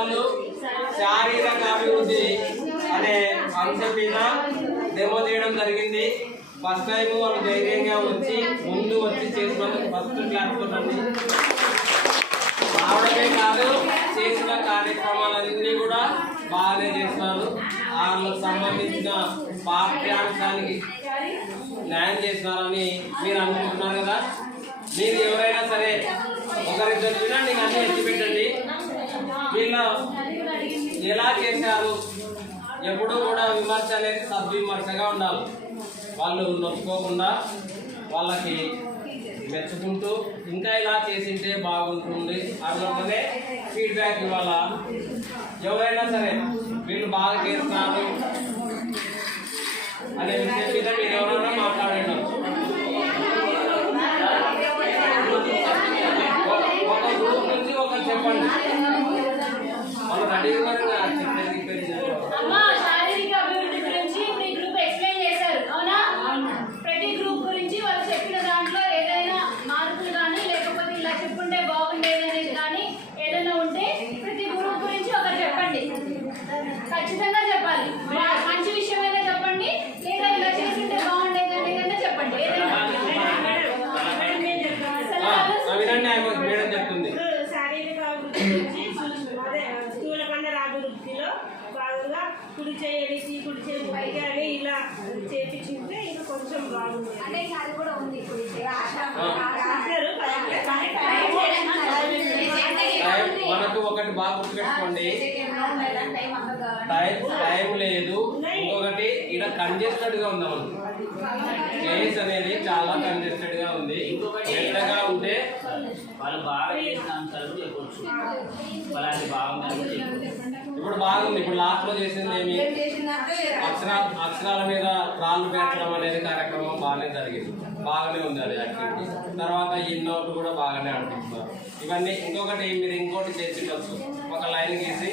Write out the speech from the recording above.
వాళ్ళు శారీరక అభివృద్ధి అనే అంశం మీద డెమో చేయడం జరిగింది. ఫస్ట్ టైం వాళ్ళు ధైర్యంగా వచ్చి ముందు వచ్చి చేసినందుకు ఫస్ట్ క్లాస్ అండి రావడమే కాదు చేసిన కార్యక్రమాలన్నీ కూడా బాగానే చేస్తున్నారు. వాళ్ళకు సంబంధించిన పాఠ్యాంశానికి న్యాయం చేస్తున్నారని మీరు అనుకుంటున్నారు కదా. మీరు ఎవరైనా సరే ఒకరిద్దరు వినండి అన్నీ ఎత్తి పెట్టండి వీళ్ళు ఎలా చేశారు? ఎప్పుడూ కూడా విమర్శ అనేది సద్విమర్శగా ఉండాలి. వాళ్ళు నొచ్చుకోకుండా వాళ్ళకి మెచ్చుకుంటూ ఇంకా ఇలా చేసింటే బాగుంటుంది అన్నట్టునే ఫీడ్బ్యాక్ ఇవ్వాల? ఎవరైనా సరే వీళ్ళు బాగా చేస్తున్నారు. అనే ఖచ్చితంగా చెప్పాలి. మంచి విషయమైనా చెప్పండి లేదా ఇలా చేసింటే బాగుండేది అనేది చెప్పండి. శారీరక అభివృద్ధి గురించి అదే స్థూల కండర అభివృద్ధిలో భాగంగా కుడి చేయడానికి కుడి చేయి పైగా అని ఇలా చేపించుకుంటే ఇంకా కొంచెం బాగుంది అంటే అది కూడా ఉంది ఇప్పుడు అంటారు టైం మనకు ఒకటి బాగా గుర్తుపెట్టుకోండి. టైం టైం లేదు. ఇంకొకటి ఇక్కడ కంజెస్టెడ్గా ఉంది. ప్లేస్ అనేది చాలా కంజెస్టెడ్గా ఉంది. ఎంతగా ఉంటే వాళ్ళు బాగా చేసిన అంశాలు కూడా చెప్పొచ్చు వాళ్ళకి బాగుందని కూడా చెప్పొచ్చు. ఇప్పుడు బాగుంది. ఇప్పుడు లాస్ట్లో చేసింది ఏమి? అక్షరాల అక్షరాల మీద రాళ్ళు పెట్టడం అనేది కార్యక్రమం బాగానే జరిగింది. బాగానే ఉంది అది యాక్టివిటీ తర్వాత ఈ నోట్లు కూడా బాగానే అంటున్నారు ఇవన్నీ ఇంకొకటి మీరు ఇంకోటి చేసి ఒక లైన్ గీసి